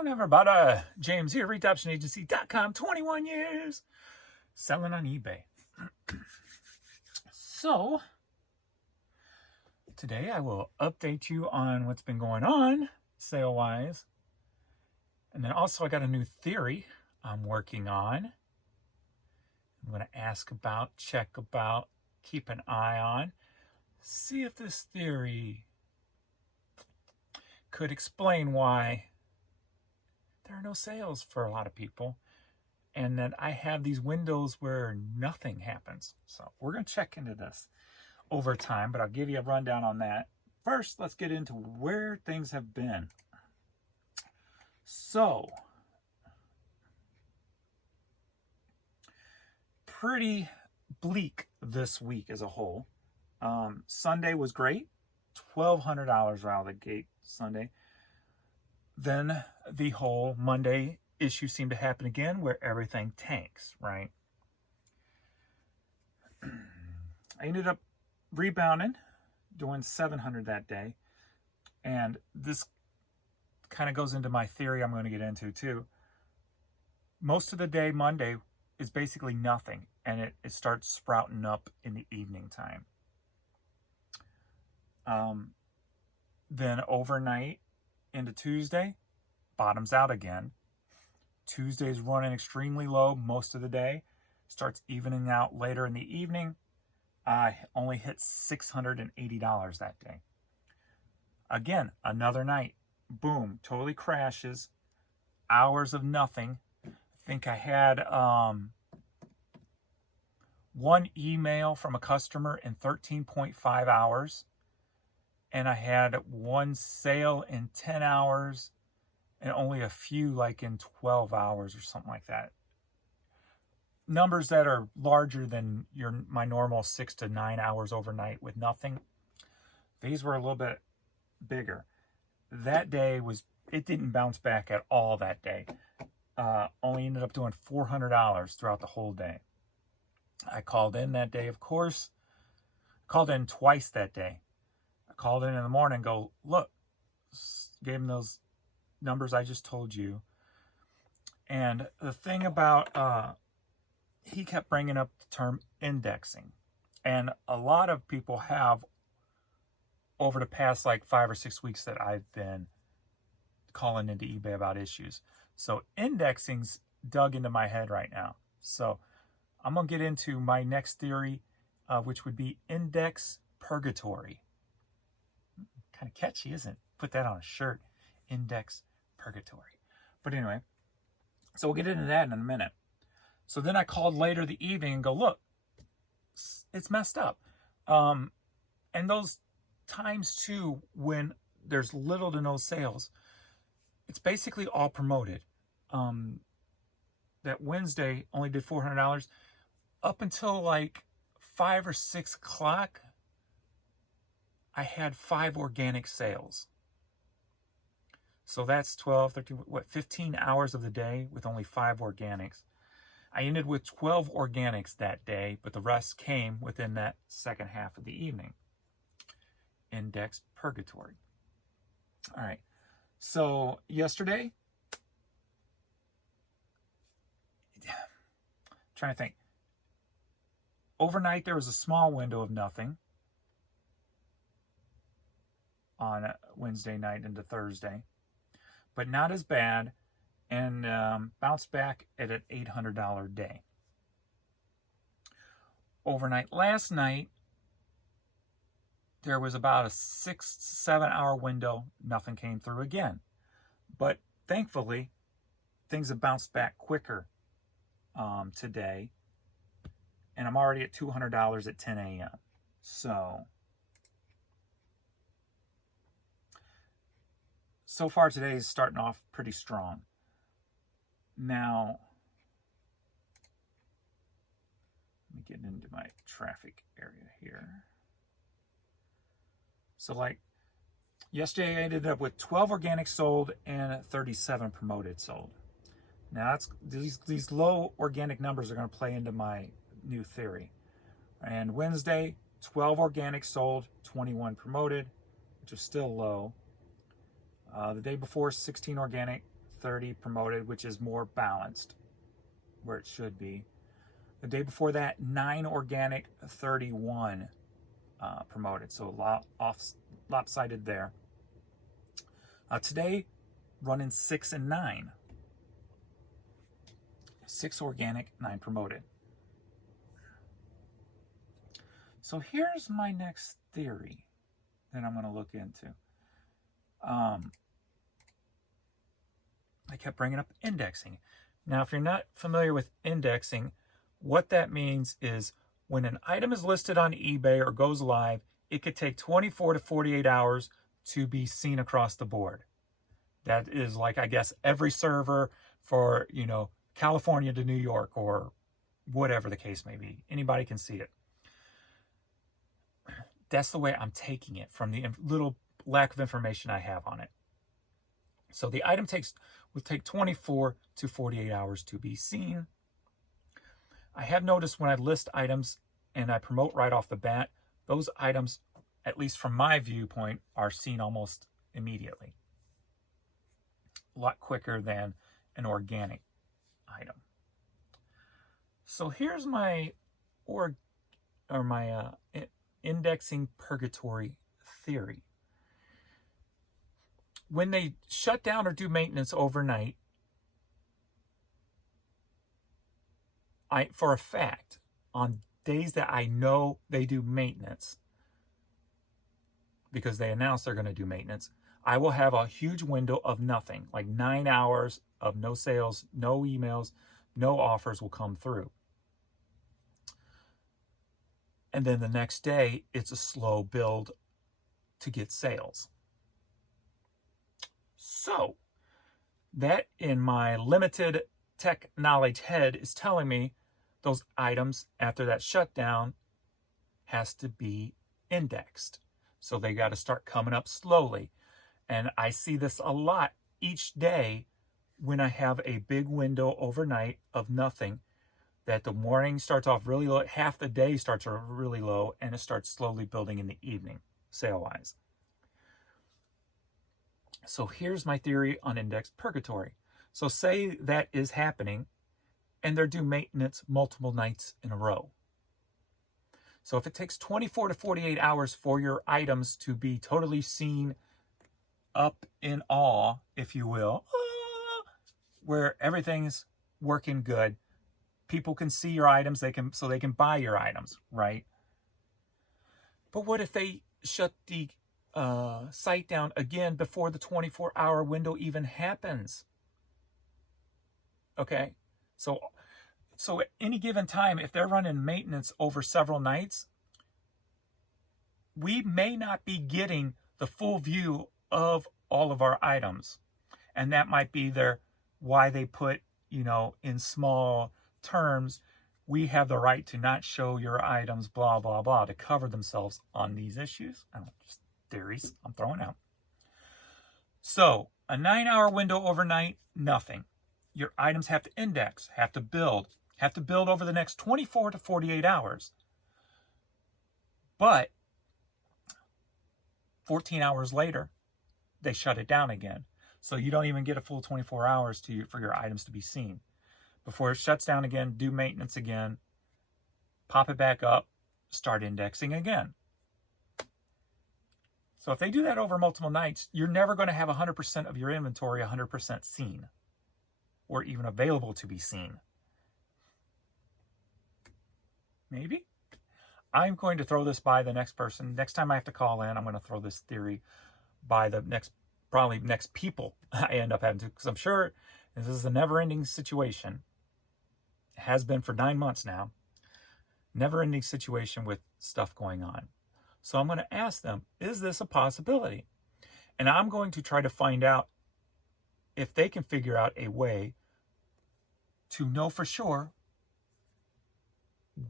on, everybody? James here, ReadOptionAgency.com, 21 years, selling on eBay. So, today I will update you on what's been going on, sale-wise. And then also I got a new theory I'm working on. I'm going to ask about, check about, keep an eye on, see if this theory could explain why there are no sales for a lot of people, and that I have these windows where nothing happens. So we're going to check into this over time, but I'll give you a rundown on that. First, let's get into where things have been. So, pretty bleak this week as a whole. Sunday was great. $1,200 right out of the gate Sunday. Then the whole Monday issue seemed to happen again, where everything tanks, right? I ended up rebounding, doing 700 that day. And this kind of goes into my theory I'm going to get into too. Most of the day, Monday, is basically nothing, and it starts sprouting up in the evening time. Then overnight into Tuesday, bottoms out again. Tuesday's running extremely low most of the day, starts evening out later in the evening. I only hit $680 that day. Again, another night, boom, totally crashes. Hours of nothing. I think I had one email from a customer in 13.5 hours. And I had one sale in 10 hours and only a few like in 12 hours or something like that. Numbers that are larger than my normal 6 to 9 hours overnight with nothing. These were a little bit bigger. That day it didn't bounce back at all that day. Only ended up doing $400 throughout the whole day. I called in that day, of course. Called in twice that day. Called in the morning and go, look, gave him those numbers I just told you. And the thing about, he kept bringing up the term indexing. And a lot of people have, over the past like 5 or 6 weeks that I've been calling into eBay about issues. So indexing's dug into my head right now. So I'm going to get into my next theory, which would be index purgatory. Kind of catchy, isn't it? Put that on a shirt. Index purgatory. But anyway, so we'll get into that in a minute. So then I called later the evening and go, look, it's messed up. And those times too, when there's little to no sales, it's basically all promoted. That Wednesday only did $400. Up until like 5 or 6 o'clock, I had 5 organic sales. So that's 12, 13, 15 hours of the day with only 5 organics. I ended with 12 organics that day, but the rest came within that second half of the evening. Index purgatory. All right. So yesterday, trying to think. Overnight, there was a small window of nothing on Wednesday night into Thursday, but not as bad, and bounced back at an $800 day. Overnight last night, there was about a 6 to 7 hour window. Nothing came through again. But thankfully, things have bounced back quicker today. And I'm already at $200 at 10 a.m. So far today is starting off pretty strong. Now, let me get into my traffic area here. So like yesterday, I ended up with 12 organic sold and 37 promoted sold. Now these low organic numbers are going to play into my new theory. And Wednesday, 12 organic sold, 21 promoted, which is still low. The day before, 16 organic, 30 promoted, which is more balanced where it should be. The day before that, 9 organic, 31 promoted. So a lot lopsided there. Today, running 6 and 9. 6 organic, 9 promoted. So here's my next theory that I'm going to look into. I kept bringing up indexing. Now, if you're not familiar with indexing, what that means is when an item is listed on eBay or goes live, it could take 24 to 48 hours to be seen across the board. That is like, I guess, every server for, California to New York or whatever the case may be. Anybody can see it. That's the way I'm taking it from the little lack of information I have on it. So the item will take 24 to 48 hours to be seen. I have noticed when I list items and I promote right off the bat, those items, at least from my viewpoint, are seen almost immediately. A lot quicker than an organic item. So here's my indexing purgatory theory. When they shut down or do maintenance overnight, for a fact, on days that I know they do maintenance, because they announce they're going to do maintenance, I will have a huge window of nothing, like 9 hours of no sales, no emails, no offers will come through. And then the next day, it's a slow build to get sales. So, that in my limited tech knowledge head is telling me those items after that shutdown has to be indexed. So they got to start coming up slowly. And I see this a lot each day when I have a big window overnight of nothing, that the morning starts off really low, half the day starts really low, and it starts slowly building in the evening, sale-wise. So here's my theory on index purgatory. So say that is happening, and they're due maintenance multiple nights in a row. So if it takes 24 to 48 hours for your items to be totally seen, up in awe, if you will, where everything's working good, people can see your items, they can buy your items, right? But what if they shut the site down again before the 24-hour window even happens? Okay, so at any given time, if they're running maintenance over several nights, we may not be getting the full view of all of our items. And that might be why they put, in small terms, we have the right to not show your items, blah, blah, blah, to cover themselves on these issues. Just theories I'm throwing out. So a 9-hour window overnight, nothing. Your items have to index, have to build over the next 24 to 48 hours. But 14 hours later, they shut it down again. So you don't even get a full 24 hours for your items to be seen. Before it shuts down again, do maintenance again, pop it back up, start indexing again. So if they do that over multiple nights, you're never going to have 100% of your inventory 100% seen or even available to be seen. Maybe? I'm going to throw this by the next person. Next time I have to call in, I'm going to throw this theory by the next people I end up having to, because I'm sure this is a never-ending situation. It has been for 9 months now. Never-ending situation with stuff going on. So I'm going to ask them, is this a possibility? And I'm going to try to find out if they can figure out a way to know for sure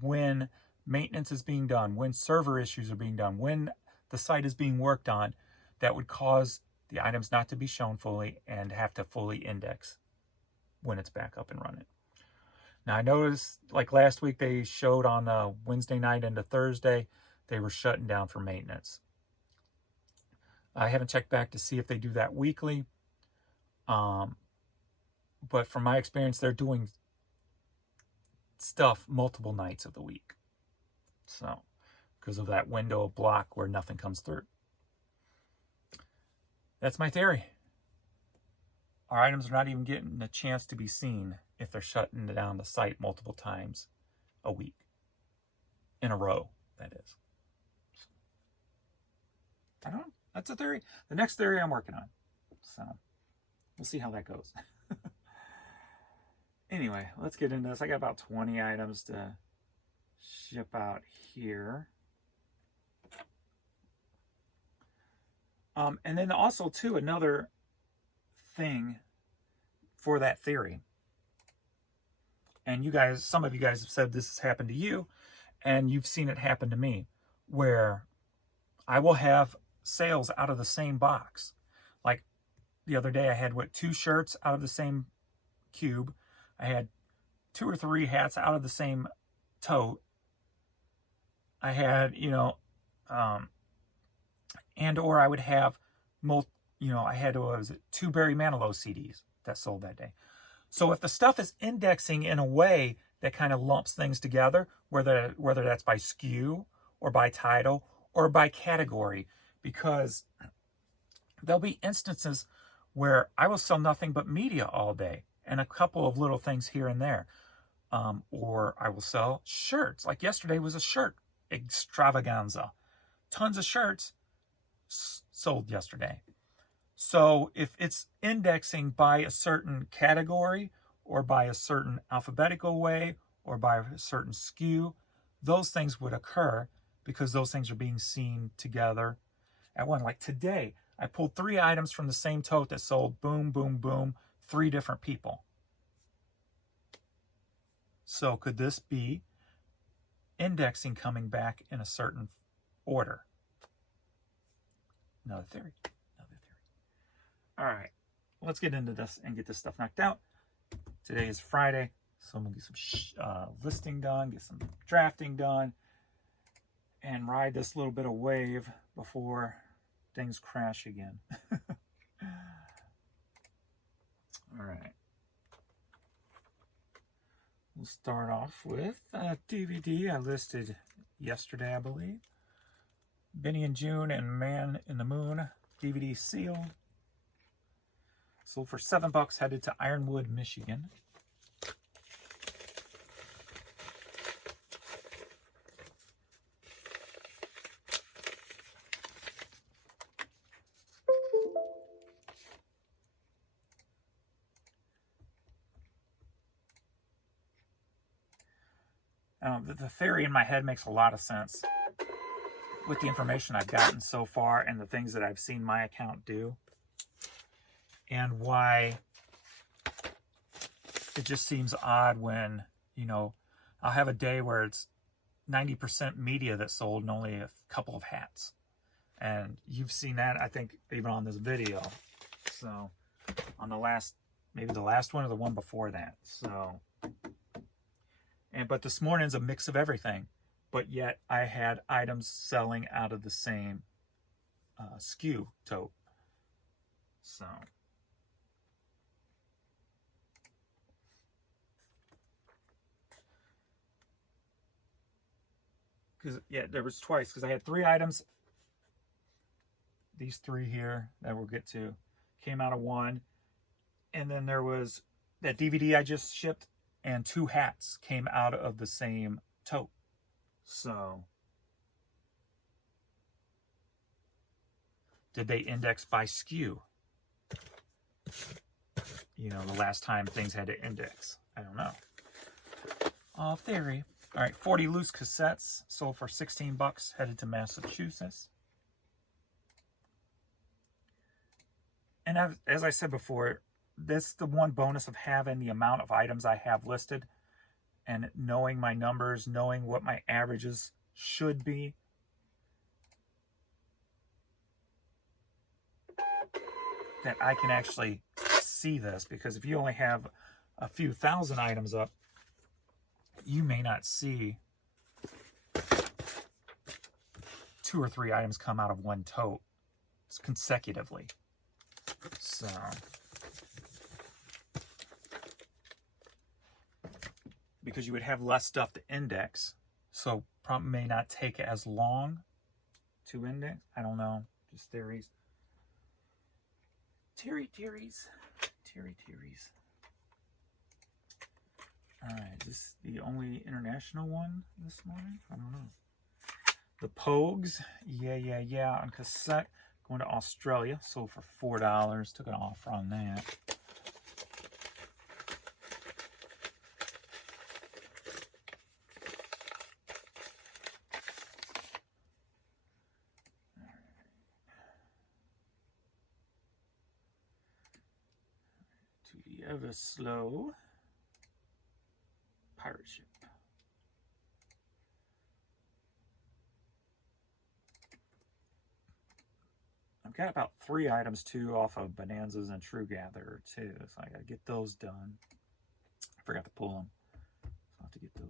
when maintenance is being done, when server issues are being done, when the site is being worked on, that would cause the items not to be shown fully and have to fully index when it's back up and running. Now, I noticed, like last week, they showed on Wednesday night into Thursday, they were shutting down for maintenance. I haven't checked back to see if they do that weekly. But from my experience, they're doing stuff multiple nights of the week. So, because of that window of block where nothing comes through. That's my theory. Our items are not even getting a chance to be seen if they're shutting down the site multiple times a week. In a row, that is. I don't know. That's a theory. The next theory I'm working on. So, we'll see how that goes. Anyway, let's get into this. I got about 20 items to ship out here. And then also, too, another thing for that theory. And you guys, some of you guys have said this has happened to you, and you've seen it happen to me, where I will have sales out of the same box. Like the other day, I had, 2 shirts out of the same cube. I had 2 or 3 hats out of the same tote. I had, and or I would have, I had, 2 Barry Manilow CDs that sold that day. So if the stuff is indexing in a way that kind of lumps things together, whether that's by SKU or by title or by category, because there'll be instances where I will sell nothing but media all day and a couple of little things here and there. Or I will sell shirts. Like yesterday was a shirt extravaganza. Tons of shirts sold yesterday. So if it's indexing by a certain category or by a certain alphabetical way or by a certain SKU, those things would occur because those things are being seen together at one. Like today, I pulled 3 items from the same tote that sold boom, boom, boom, 3 different people. So could this be indexing coming back in a certain order? Another theory. All right, let's get into this and get this stuff knocked out. Today is Friday, so I'm going to get some listing done, get some drafting done, and ride this little bit of wave before things crash again. All right. We'll start off with a DVD I listed yesterday, I believe. Benny and June and Man in the Moon DVD sealed. Sold for $7, headed to Ironwood, Michigan. The theory in my head makes a lot of sense with the information I've gotten so far and the things that I've seen my account do. And why it just seems odd when, I'll have a day where it's 90% media that sold and only a couple of hats. And you've seen that, I think, even on this video. So, on maybe the last one or the one before that. So, but this morning's a mix of everything. But yet, I had items selling out of the same SKU tote. So... there was twice, because I had 3 items. These 3 here that we'll get to came out of one. And then there was that DVD I just shipped, and 2 hats came out of the same tote. So, did they index by SKU? The last time things had to index. I don't know. All theory. All right, 40 loose cassettes sold for $16, headed to Massachusetts. And as I said before, that's the one bonus of having the amount of items I have listed and knowing my numbers, knowing what my averages should be. That I can actually see this, because if you only have a few thousand items up, you may not see 2 or 3 items come out of one tote consecutively. So, because you would have less stuff to index. So probably may not take as long to index. I don't know. Just theories. Theories. All right, is this the only international one this morning? I don't know. The Pogues, yeah, on cassette, going to Australia, sold for $4. Took an offer on that. To the ever slow pirate ship. I've got about 3 items too off of Bonanzas and True Gather too, so I gotta get those done. I forgot to pull them, so I'll have to get those.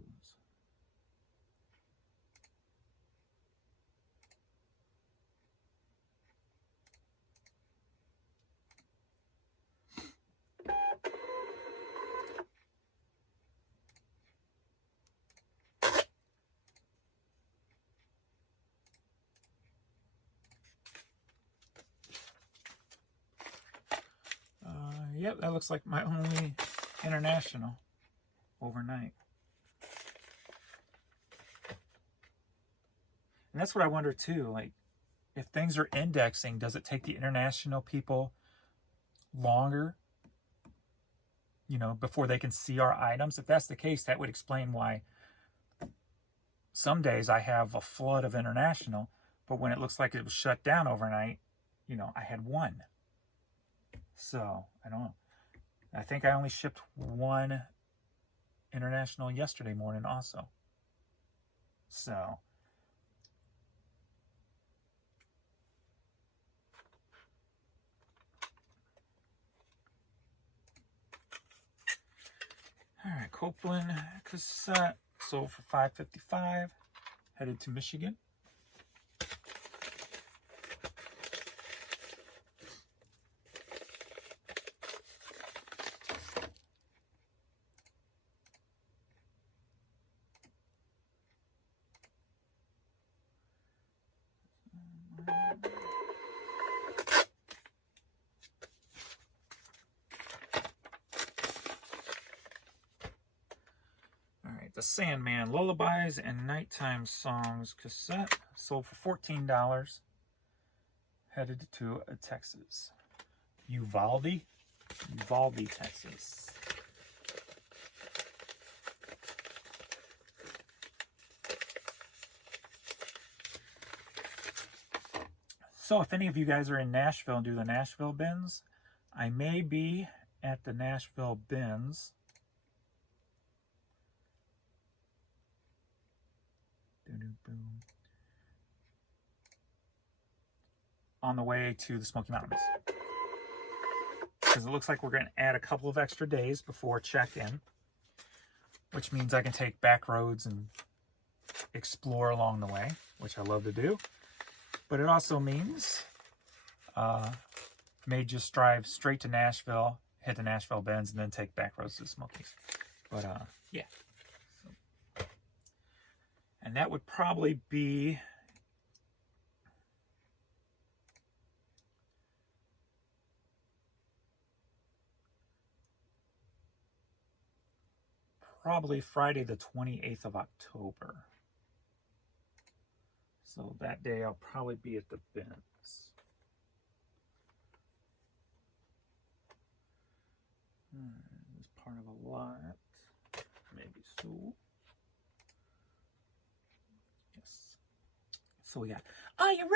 Yep, that looks like my only international overnight. And that's what I wonder too, like, if things are indexing, does it take the international people longer, you know, before they can see our items? If that's the case, that would explain why some days I have a flood of international, but when it looks like it was shut down overnight, you know, I had one. So, I don't know. I think I only shipped 1 international yesterday morning also. So, all right, Copeland cassette sold for $5.55. Headed to Michigan. The Sandman Lullabies and Nighttime Songs cassette sold for $14. Headed to Texas. Uvalde, Texas. So if any of you guys are in Nashville and do the Nashville bins, I may be at the Nashville bins on the way to the Smoky Mountains, because it looks like we're going to add a couple of extra days before check-in, which means I can take back roads and explore along the way, which I love to do. But it also means may just drive straight to Nashville, hit the Nashville bins, and then take back roads to the Smokies. But yeah. And that would probably be Friday the 28th of October. So that day I'll probably be at the bins. It's part of a lot. Maybe so. Yes. So we got, are you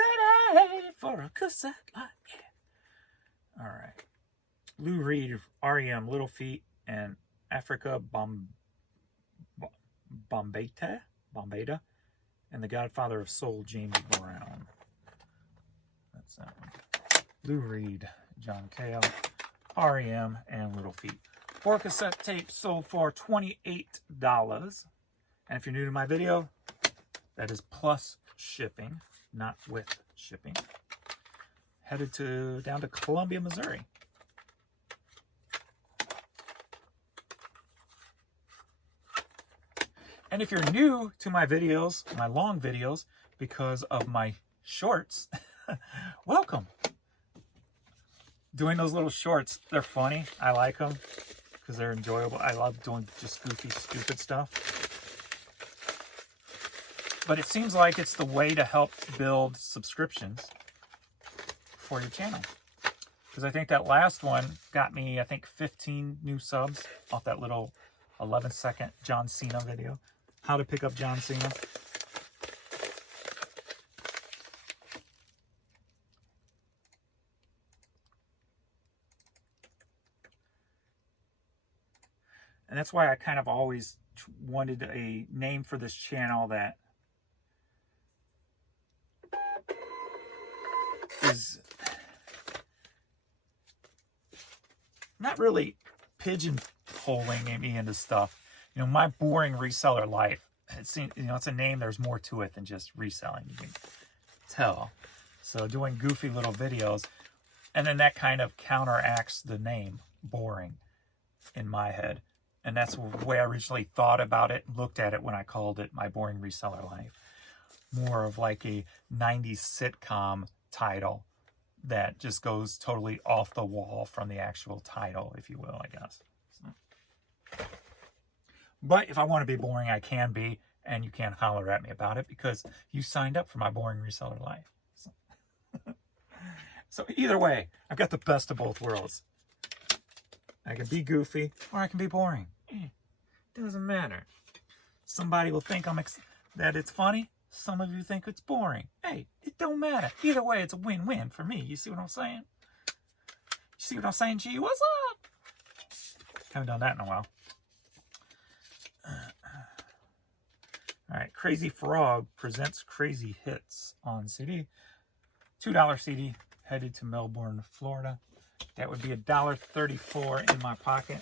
ready for a cassette? Yeah. All right. Lou Reed, REM, Little Feat, and Africa Bombeta, and the Godfather of Soul, James Brown. That's that one. Lou Reed, John Cale, REM, and Little Feat. 4 cassette tapes sold for $28. And if you're new to my video, that is plus shipping, not with shipping. Headed down to Columbia, Missouri. And if you're new to my videos, my long videos, because of my shorts, welcome. Doing those little shorts, they're funny. I like them because they're enjoyable. I love doing just goofy, stupid stuff. But it seems like it's the way to help build subscriptions for your channel. Because I think that last one got me, I think, 15 new subs off that little 11-second John Cena video. How to pick up John Cena. And that's why I kind of always wanted a name for this channel that is not really pigeonholing me into stuff. You know, my boring reseller life. It's, you know, it's a name. There's more to it than just reselling. You can tell. So doing goofy little videos, and then that kind of counteracts the name boring in my head. And that's the way I originally thought about it, looked at it when I called it My Boring Reseller Life. More of like a 90s sitcom title that just goes totally off the wall from the actual title, if you will, I guess. So. But if I want to be boring, I can be, and you can't holler at me about it because you signed up for My Boring Reseller Life. So either way, I've got the best of both worlds. I can be goofy or I can be boring. Doesn't matter. Somebody will think that it's funny. Some of you think it's boring. Hey, it don't matter. Either way, it's a win-win for me. You see what I'm saying? You see what I'm saying, G? What's up? Haven't done that in a while. All right, Crazy Frog presents Crazy Hits on CD. $2 CD, headed to Melbourne, Florida. That would be $1.34 in my pocket.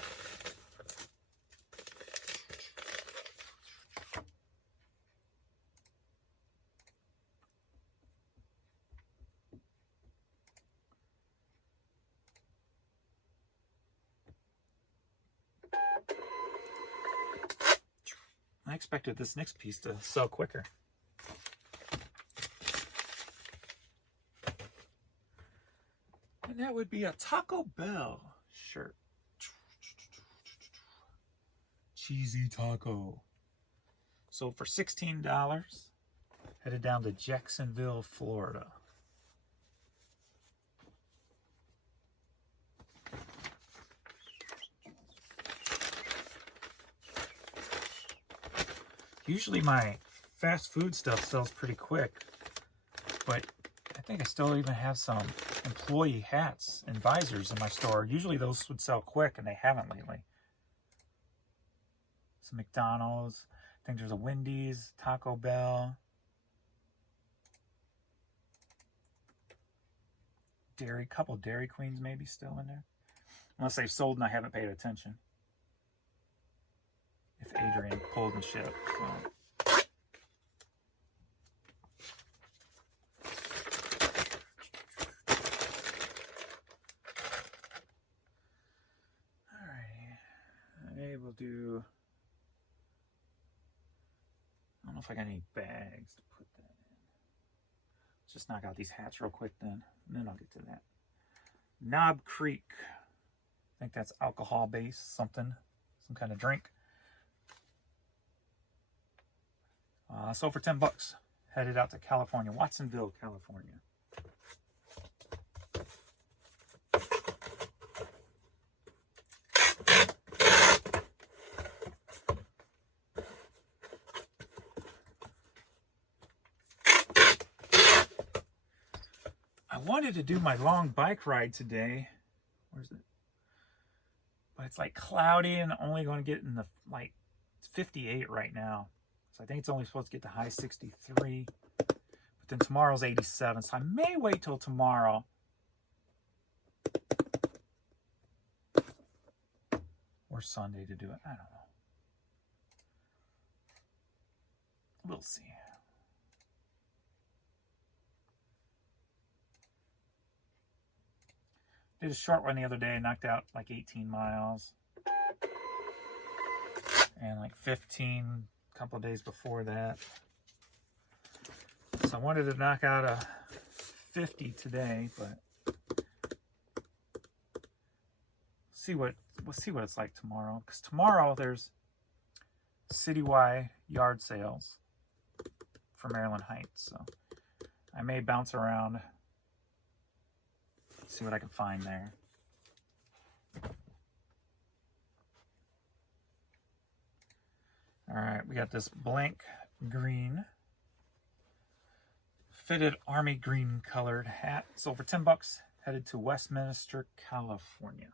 I expected this next piece to sell quicker. And that would be a Taco Bell shirt. Cheesy taco. Sold for $16. Headed down to Jacksonville, Florida. Usually my fast food stuff sells pretty quick, but I think I still even have some employee hats and visors in my store. Usually those would sell quick, and they haven't lately. Some McDonald's. I think there's a Wendy's, Taco Bell. Couple Dairy Queens maybe still in there. Unless they've sold and I haven't paid attention. If Adrian pulled the ship. So. Alrighty. We'll do. I don't know if I got any bags to put that in. Let's just knock out these hats real quick then. And then I'll get to that. Knob Creek. I think that's alcohol based, something. Some kind of drink. Sold for $10. Headed out to California, Watsonville, California. I wanted to do my long bike ride today. Where's it? But it's like cloudy and only going to get in the like 58 right now. So I think it's only supposed to get to high 63. But then tomorrow's 87. So I may wait till tomorrow. Or Sunday to do it. I don't know. We'll see. Did a short one the other day. Knocked out like 18 miles. And like 15 a couple of days before that. So I wanted to knock out a 50 today, but we'll see what it's like tomorrow. Because tomorrow there's citywide yard sales for Maryland Heights. So I may bounce around, see what I can find there. All right, we got this blank green, fitted army green colored hat. Sold for $10, headed to Westminster, California.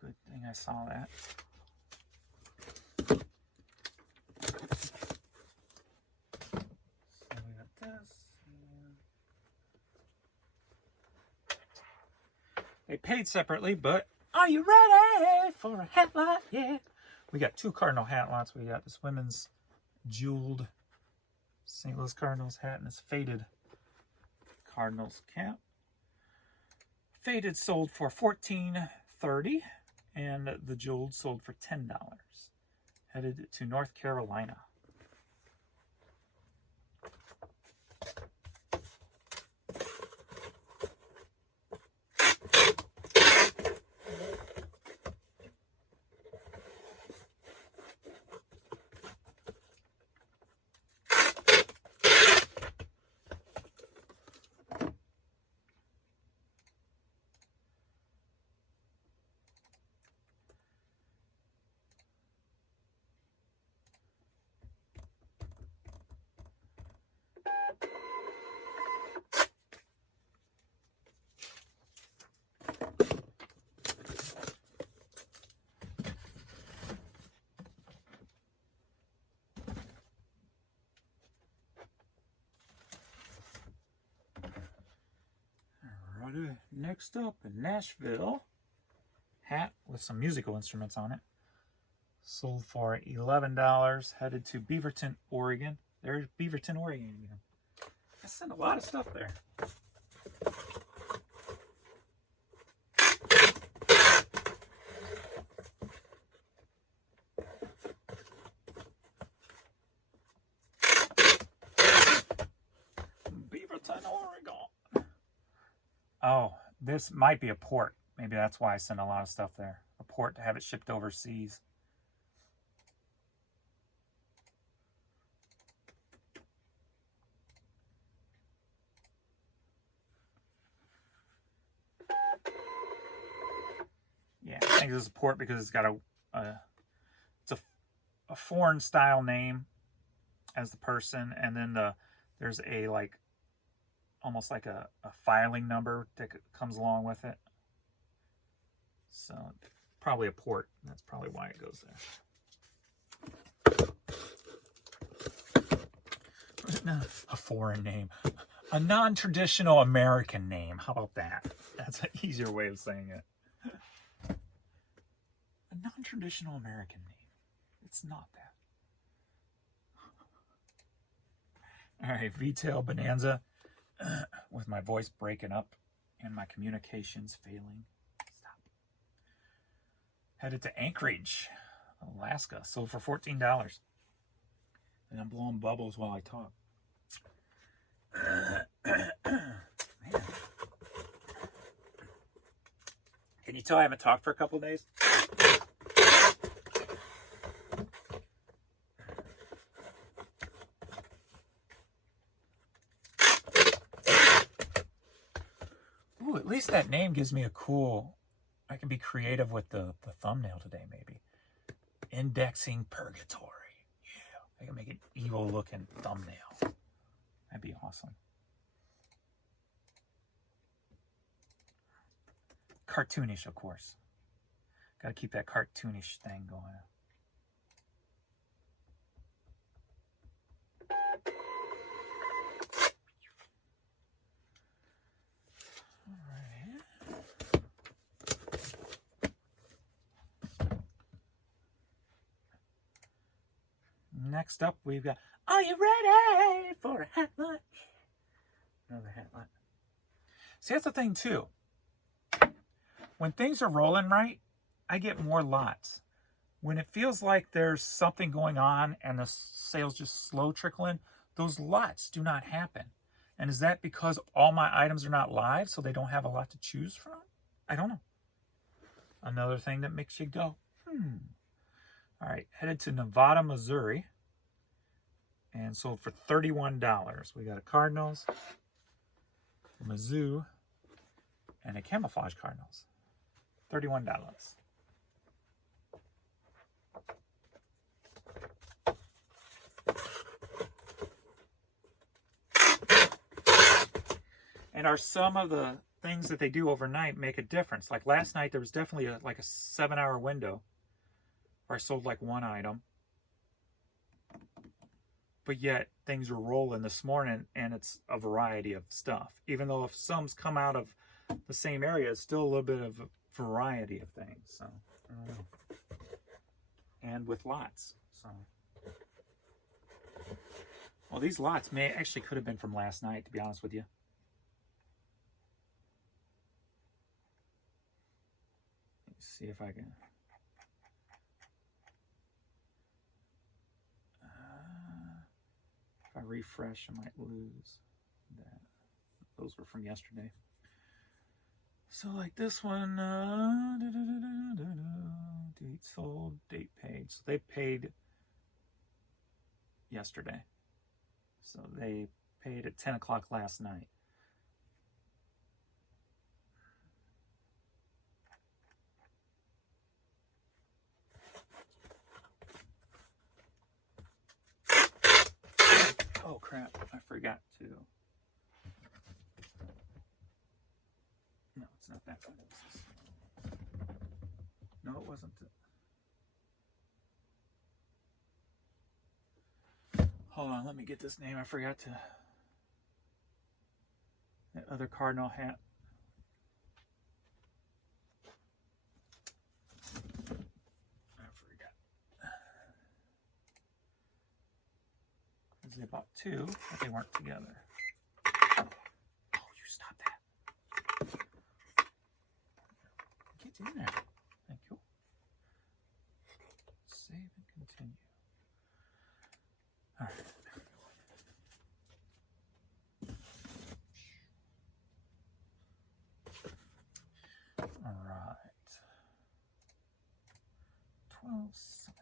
Good thing I saw that. So we got this. They paid separately, but are you ready for a hat lot? Yeah. We got 2 Cardinal hat lots. We got this women's jeweled St. Louis Cardinals hat and this faded Cardinals cap. Faded sold for $14.30, and the jeweled sold for $10. Headed to North Carolina. Next up in Nashville, hat with some musical instruments on it. Sold for $11, headed to Beaverton, Oregon. There's Beaverton, Oregon again. I sent a lot of stuff there. Beaverton, Oregon. Oh, this might be a port. Maybe that's why I sent a lot of stuff there. A port to have it shipped overseas. Yeah, I think this is a port because it's got it's a foreign style name as the person, and then there's a like almost like a filing number that comes along with it. So probably a port. That's probably why it goes there. A foreign name. A non-traditional American name. How about that? That's an easier way of saying it. A non-traditional American name. It's not that. All right, Retail Bonanza. With my voice breaking up and my communications failing. Stop. Headed to Anchorage, Alaska. Sold for $14. And I'm blowing bubbles while I talk. Man. Can you tell I haven't talked for a couple of days? Ooh, at least that name gives me a cool... I can be creative with the thumbnail today, maybe. Indexing Purgatory. Yeah, I can make an evil-looking thumbnail. That'd be awesome. Cartoonish, of course. Got to keep that cartoonish thing going. next up, we've got, are you ready for a hat lunch? Another hat lunch. See, that's the thing, too. When things are rolling right, I get more lots. When it feels like there's something going on and the sales just slow trickle in, those lots do not happen. And is that because all my items are not live, so they don't have a lot to choose from? I don't know. Another thing that makes you go, All right, headed to Nevada, Missouri, and sold for $31. We got a Cardinals, a Mizzou, and a camouflage Cardinals. $31. And are some of the things that they do overnight make a difference? Like last night, there was definitely like a 7-hour window where I sold like one item. But yet things were rolling this morning and it's a variety of stuff. Even though if some's come out of the same area, it's still a little bit of a variety of things. So, I don't know. And with lots. So, well, these lots actually could have been from last night, to be honest with you. See if I can. If I refresh, I might lose that. Those were from yesterday. So, like this one, date sold, date paid. So they paid yesterday. So they paid at 10 o'clock last night. Oh crap, I forgot to. No, it's not that one. No, it wasn't. Hold on, let me get this name. I forgot to. That other Cardinal hat. I forgot. They bought two, but they weren't together. Oh, you stop that. Get in there. Thank you. Save and continue. All right. All right. 12/7.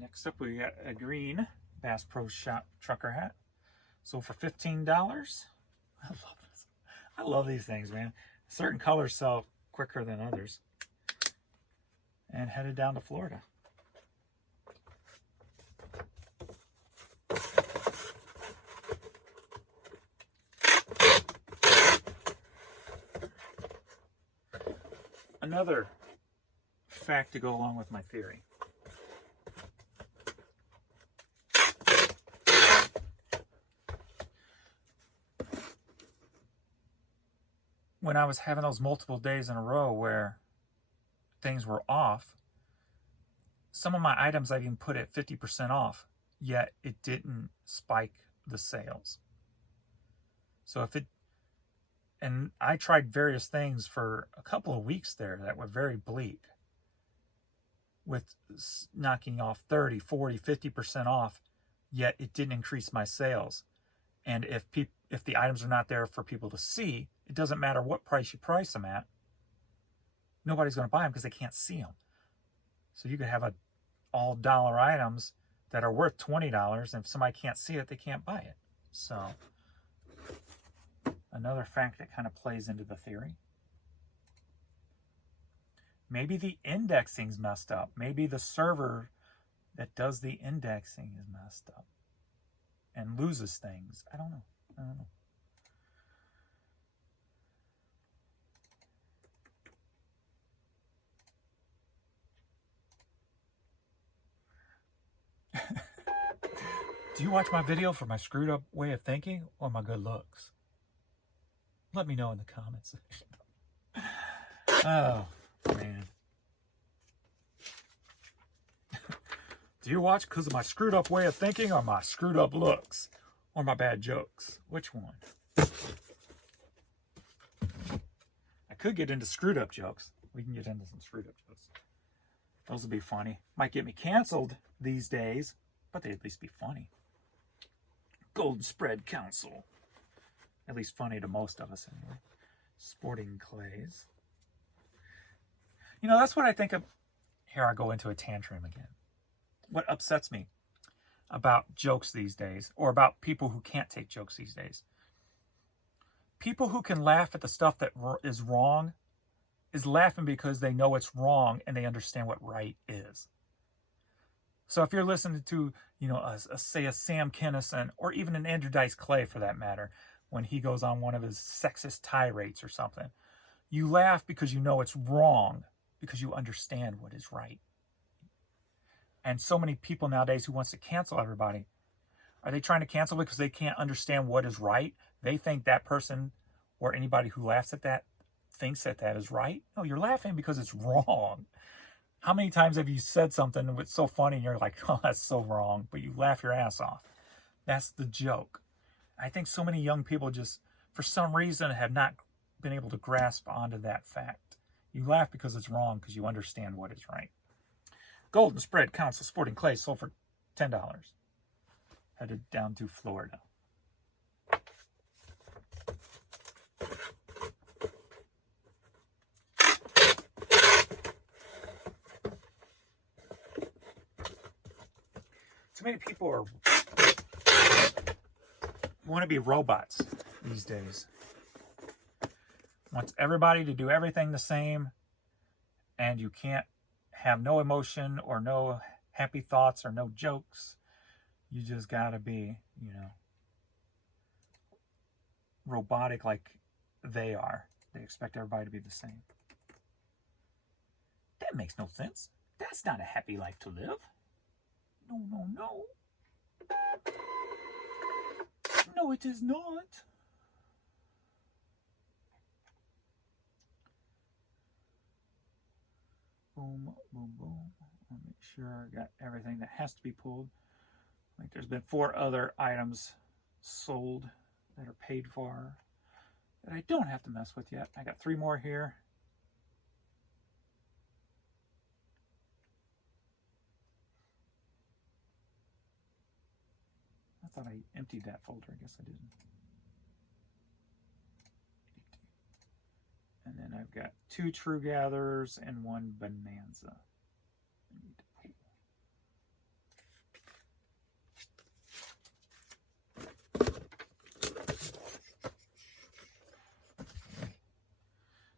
Next up, we got a green Bass Pro Shop trucker hat. Sold for $15. I love this. I love these things, man. Certain colors sell quicker than others. And headed down to Florida. Another fact to go along with my theory. When I was having those multiple days in a row where things were off, some of my items I even put at 50% off, yet it didn't spike the sales. So and I tried various things for a couple of weeks there that were very bleak, with knocking off 30, 40, 50% off, yet it didn't increase my sales. And if the items are not there for people to see, it doesn't matter what price you price them at. Nobody's going to buy them because they can't see them. So you could have all dollar items that are worth $20, and if somebody can't see it, they can't buy it. So another fact that kind of plays into the theory. Maybe the indexing's messed up. Maybe the server that does the indexing is messed up and loses things. I don't know. Do you watch my video for my screwed up way of thinking or my good looks? Let me know in the comments section. Oh, man. Do you watch because of my screwed up way of thinking or my screwed up looks? Or my bad jokes? Which one? I could get into screwed up jokes. We can get into some screwed up jokes. Those would be funny. Might get me canceled these days, but they'd at least be funny. Golden Spread Council. At least funny to most of us anyway. Sporting clays. You know, that's what I think of. Here I go into a tantrum again. What upsets me about jokes these days, or about people who can't take jokes these days. People who can laugh at the stuff that is wrong is laughing because they know it's wrong and they understand what right is. So if you're listening to, you know, say a Sam Kinison, or even an Andrew Dice Clay for that matter, when he goes on one of his sexist tirades or something, you laugh because you know it's wrong, because you understand what is right. And so many people nowadays who wants to cancel everybody, are they trying to cancel because they can't understand what is right? They think that person or anybody who laughs at that thinks that that is right? No, you're laughing because it's wrong. How many times have you said something that's so funny and you're like, oh, that's so wrong, but you laugh your ass off? That's the joke. I think so many young people just, for some reason, have not been able to grasp onto that fact. You laugh because it's wrong because you understand what is right. Golden Spread Council Sporting Clay sold for $10. Headed down to Florida. Too many people want to be robots these days. Wants everybody to do everything the same, and you can't have no emotion or no happy thoughts or no jokes. You just gotta be, you know, robotic like they are. They expect everybody to be the same. That makes no sense. That's not a happy life to live. No, no, no. No, it is not. Boom, boom, boom. I'll make sure I got everything that has to be pulled. Like there's been 4 other items sold that are paid for that I don't have to mess with yet. I got 3 more here. I thought I emptied that folder. I guess I didn't. And then I've got 2 True Gatherers and 1 Bonanza.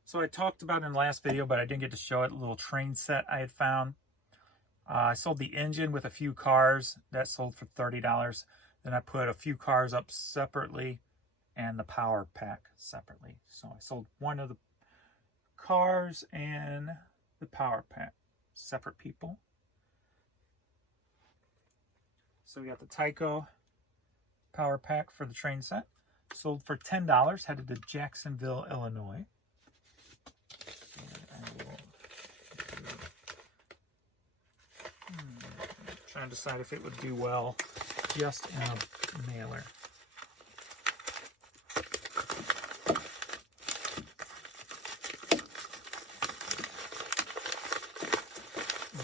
So I talked about in the last video, but I didn't get to show it, a little train set I had found. I sold the engine with a few cars. That sold for $30. Then I put a few cars up separately and the power pack separately. So I sold one of the cars and the power pack, separate people. So we got the Tyco power pack for the train set. Sold for $10, headed to Jacksonville, Illinois. Trying to decide if it would do well just in a mailer.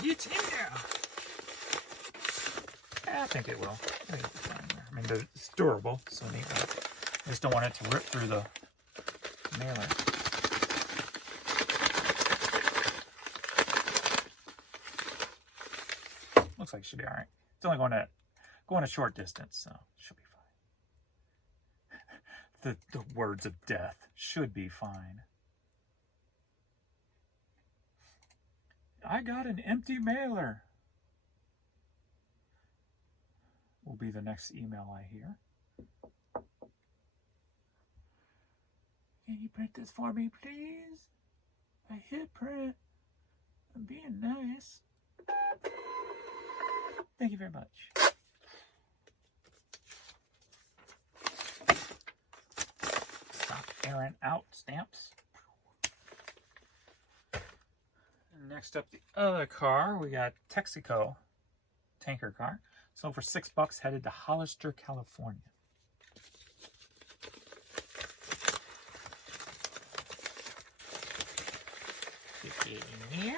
Get in there! I think it will. I think it'll be fine there. I mean, it's durable, so neat. I just don't want it to rip through the mailer. Looks like it should be all right. It's only going a short distance, so it should be fine. The words of death should be fine. I got an empty mailer. Will be the next email I hear. Can you print this for me, please? I hit print. I'm being nice. Thank you very much. and out stamps. And next up, the other car, we got Texaco tanker car. Sold for $6, headed to Hollister, California. Get it in here.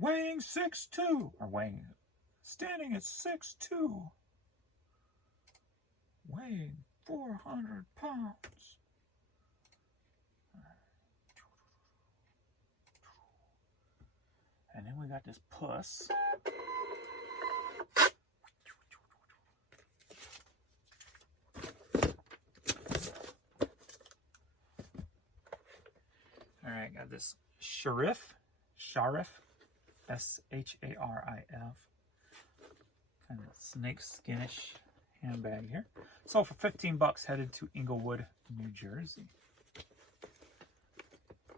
Weighing 6'2", or standing at 6'2", weighing 400 pounds. And then we got this puss. All right, got this Sharif, S-H-A-R-I-F, kind of snake skinish handbag here. Sold for $15, headed to Inglewood, New Jersey.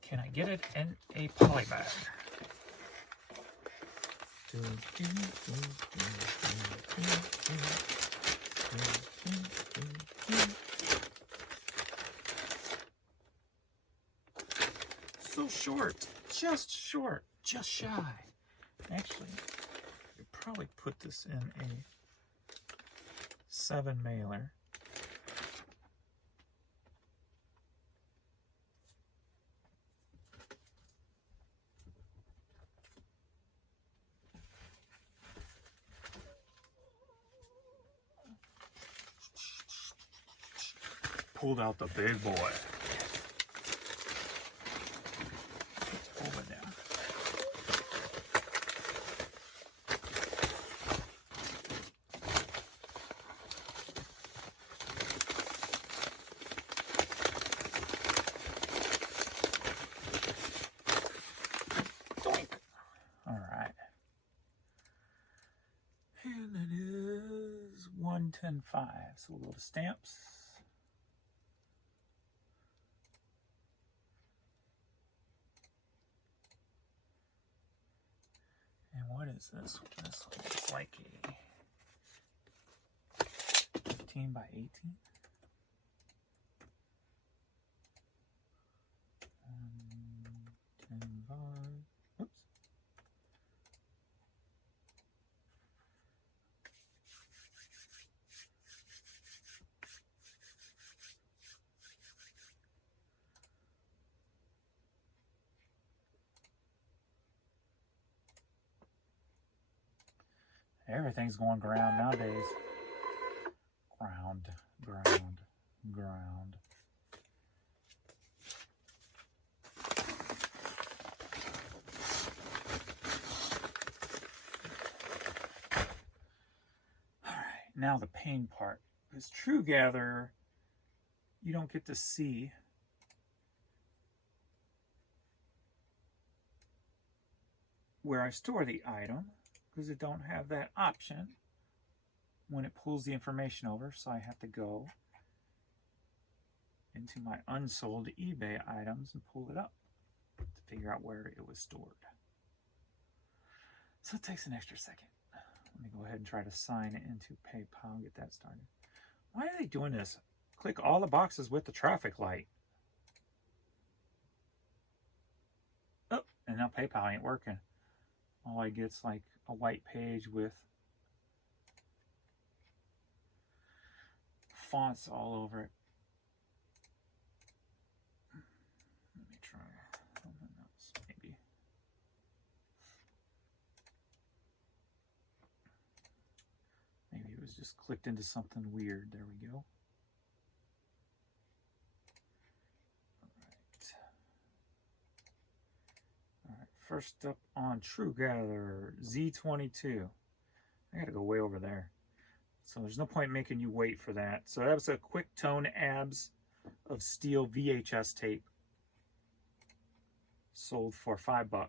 Can I get it in a poly bag? So short, just shy. Actually, I could probably put this in a 7 mailer. Pulled out the big boy. Over there. Doink. All right. And it is 110.5. So we'll go to stamps. And what is this? This looks like a 15 by 18. 10 by, oops. Everything's going ground nowadays. Ground. All right, now the pain part. Because True Gather, you don't get to see where I store the item, because it don't have that option when it pulls the information over. So I have to go into my unsold eBay items and pull it up to figure out where it was stored. So it takes an extra second. Let me go ahead and try to sign it into PayPal and get that started. Why are they doing this? Click all the boxes with the traffic light. Oh, and now PayPal ain't working. All I get's like a white page with fonts all over it. Let me try something else, maybe. Maybe it was just clicked into something weird. There we go. All right, first up on True Gather, Z22. I gotta go way over there. So there's no point making you wait for that. So that was a quick tone abs of steel VHS tape. sold for $5.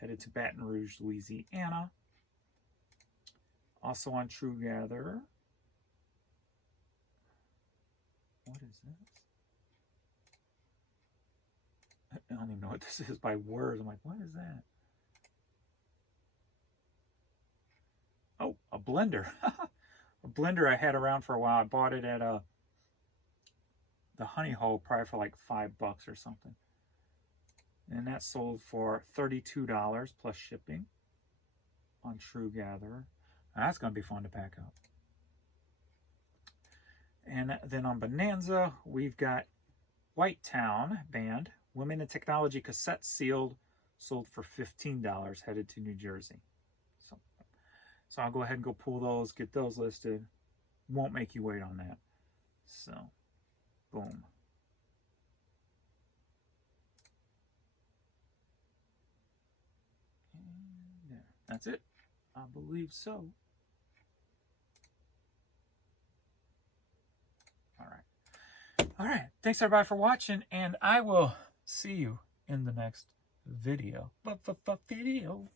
Headed to Baton Rouge, Louisiana. Also on True Gather. What is this? I don't even know what this is by words. I'm like, what is that? Oh, a blender. A blender I had around for a while. I bought it at the Honey Hole probably for like $5 or something. And that sold for $32 plus shipping on True Gather. That's going to be fun to pack up. And then on Bonanza, we've got White Town Band, Women in Technology cassette sealed, sold for $15, headed to New Jersey. So I'll go ahead and go pull those, get those listed. Won't make you wait on that. So, boom. And there. That's it. I believe so. All right. Thanks everybody for watching, and I will see you in the next video. Video.